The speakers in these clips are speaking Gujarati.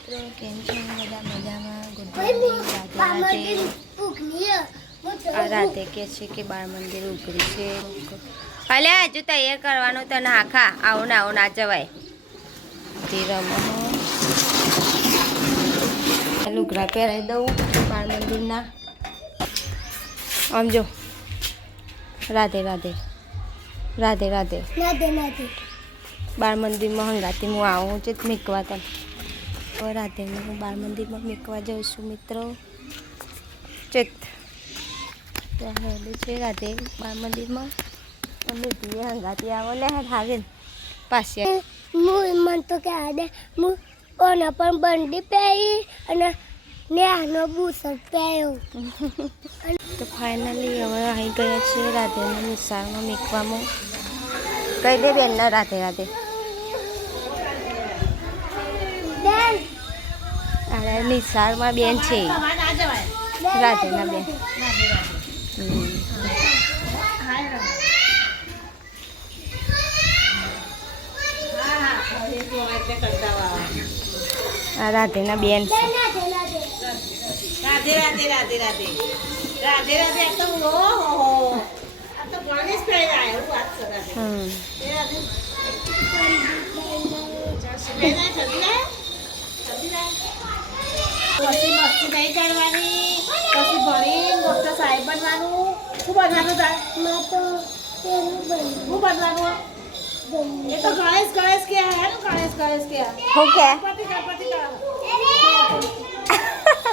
મિત્રો કેમ છો બધા મજામાં? ગુડ મોર્નિંગ, રાધે રાધે કે છે કે બાળ મંદિર ઉઘડી છે. ભલે હજુ તૈયાર કરવાનું તો ના ખા આવું ને આવું ના જવાય. લુગડા પહેરાવી દઉં બાળ મંદિરના. આમ જો રાધે રાધે રાધે રાધે રાધે રાધે. બાળ મંદિરમાં હંગાતી હું આવું છે મેકવા તને. રાધે હું બાળ મંદિરમાં મેકવા જાઉં છું મિત્રો. ચેત ત્યાં હેલું છે રાધે બાળ મંદિરમાં. અમે ધીએ હંગાતી આવો લે હારે પાછી મને તો કે આડે હું ઓના પણ બંડી પહેરી અને ને આનો બુશર્ટ પહેર્યો. તો ફાઇનલી હવે અહીં ગયા છે રાધેના નિશાળમાં મેકવામાં. કહી દે બેન ના રાધે રાધે. અરે નિશાળમાં બેન છે રાધેના બેન. આ રાધેના બેન છે. રાધે રાધે રાધે રાધે રાધે રાધે. આ તો ઓહો આ તો ગણેશ પહેરી આવ્યો વાત છે રાધે. રાધે પછી મસ્તી નહીં કરવાની, પછી ભણી ડોક્ટર સાહેબ બનવાનું. શું બનવાનું તાર? શું બનવાનું? એ તો ગણેશ ગણેશ કે હે ને ગણેશ ગણેશ કે હું કે ગણપતિ ગણપતિ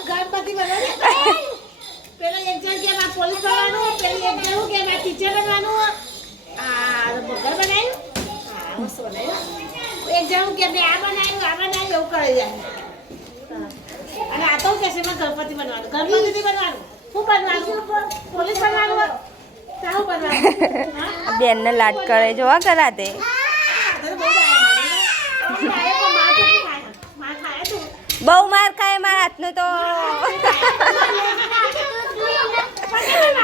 ગણપતિ બનાવે. પેલો એક જણ કે મારે પોલીસ બનવાનું, પેલી એક જણ કે મારે ટીચર બનવાનું. આ બગર બનાવ્યું. હા મસ્ત બનાવ્યું. એક જણ કે મેં આ બનાવ્યું એવું કરી જાય. અને આ તો કે છે મેં ગણપતિ બનવાનું. ગણપતિ બનવાનું. શું બનવાનું? પોલીસ બનવાનું. સારું બનવાનું. બેન ને લાડ કરે જોવા કરા તે. બહુ માર ખાય મારા હાથનું તો.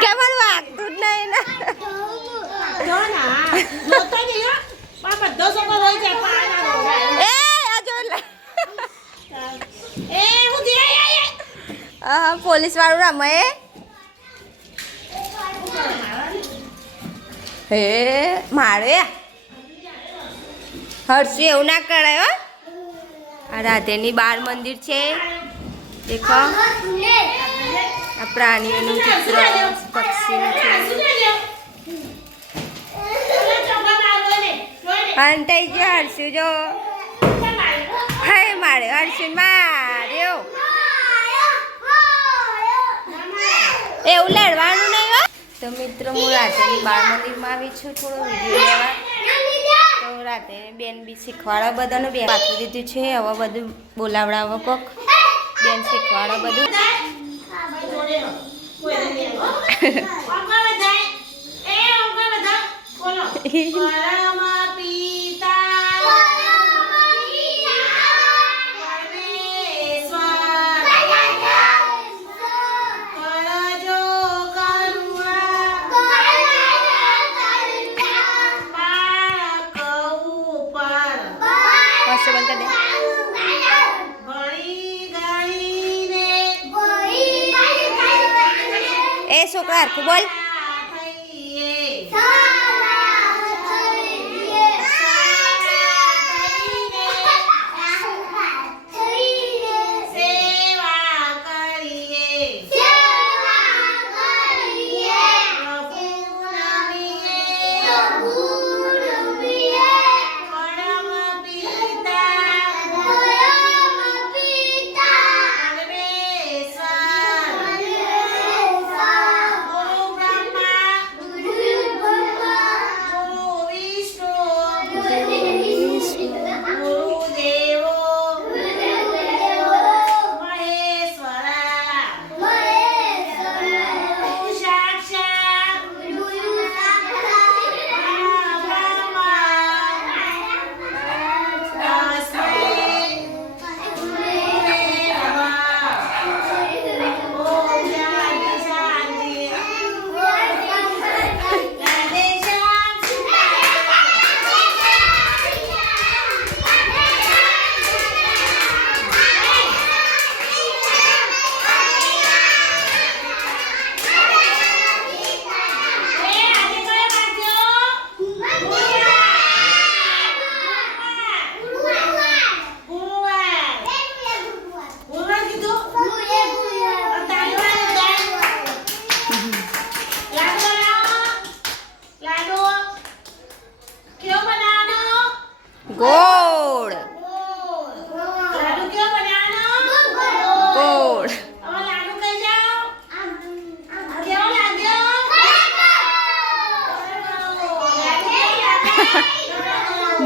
કેમ વાગતું જ નહીં ને. પોલીસ વાળું રમે હે મારે હર્ષુ એવું ના કરાય. આ રાધેની બાળ મંદિર છે. દેખો આ પ્રાણીઓનું ચિત્ર પક્ષીનું છે. અંતાઈ ગયો હર્ષુ જો. હે મારે હર્ષુ માર્યો. એવું લડવાનું નહીં હો. તો મિત્રો હું રાધેની બાળ મંદિરમાં આવી છું થોડો વિડીયો લેવા. તો રાતે બેન બી શીખવાડો બધાને બેન પાથરી દીધું છે. હવે બધું બોલાવડાવો કોક બેન શીખવાડો બધું. એ છોકરા હરખું બોલ.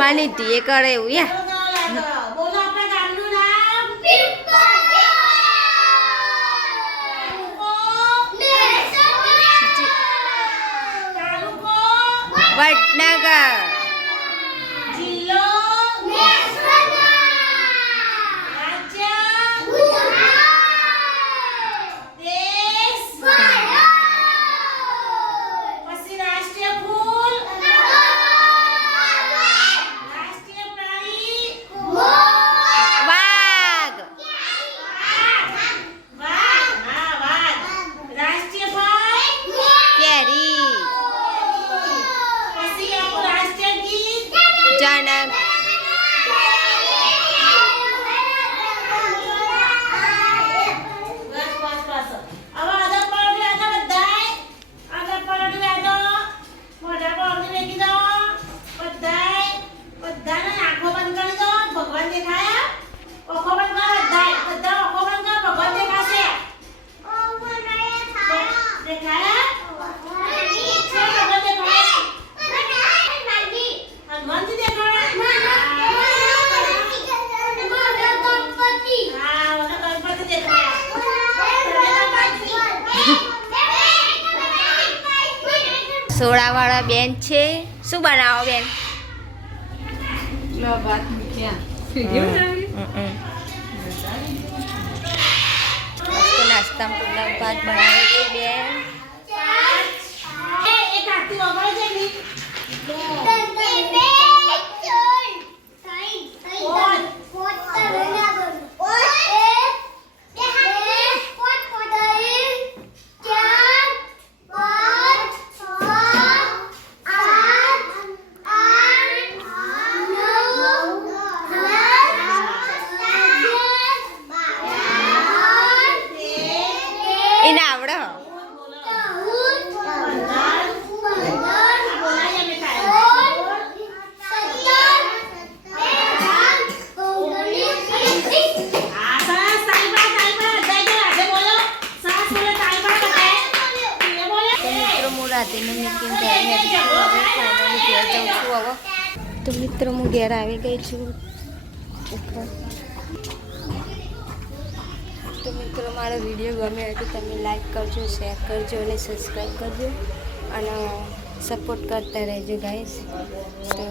રમવાની હતી એ કરે એવું યા બોલો આપણા ગામનું નામ તાલુકો વડનગર જિલ્લો રાજ્ય દેશ પછી રાષ્ટ્રીય ફૂલ રાષ્ટ્રીય પ્રાણી વાઘ વાઘ હા વાઘ રાષ્ટ્રીય ફળ કેરી પછી આપણું રાષ્ટ્રીય ગીત જનક બસ બસ બસ હવે આધા પરોઠી આધા બધાય આધા પરોઠી આધો મોઢા પર અગ્નિ મેકી દો બધાય બધાને આંખો બંધ કરી દો ભગવાન દેખાયા આંખો બંધ કર બધાય બધા આંખો બંધ કર ભગવાન દેખાશે દેખાયા ભગવાન દેખાયા હનુમાનજી દેખાયા હા ઓલા ગણપતિ દેખાયા સોડાવાળા બેન છે શું બનાવો બેન મસ્ત નાસ્તા પુલાવ ભાત બનાવે છે બેન એક હાથથી વગાડો છે ગીત એને આવડે હો. તો મિત્રો હું ઘેર આવી ગઈ છું ઉપર તો મિત્રો મારો વિડીયો ગમ્યો હોય તો તમે લાઈક કરજો શેર કરજો અને સબસ્ક્રાઈબ કરજો અને સપોર્ટ કરતા રહેજો ગાઈસ તો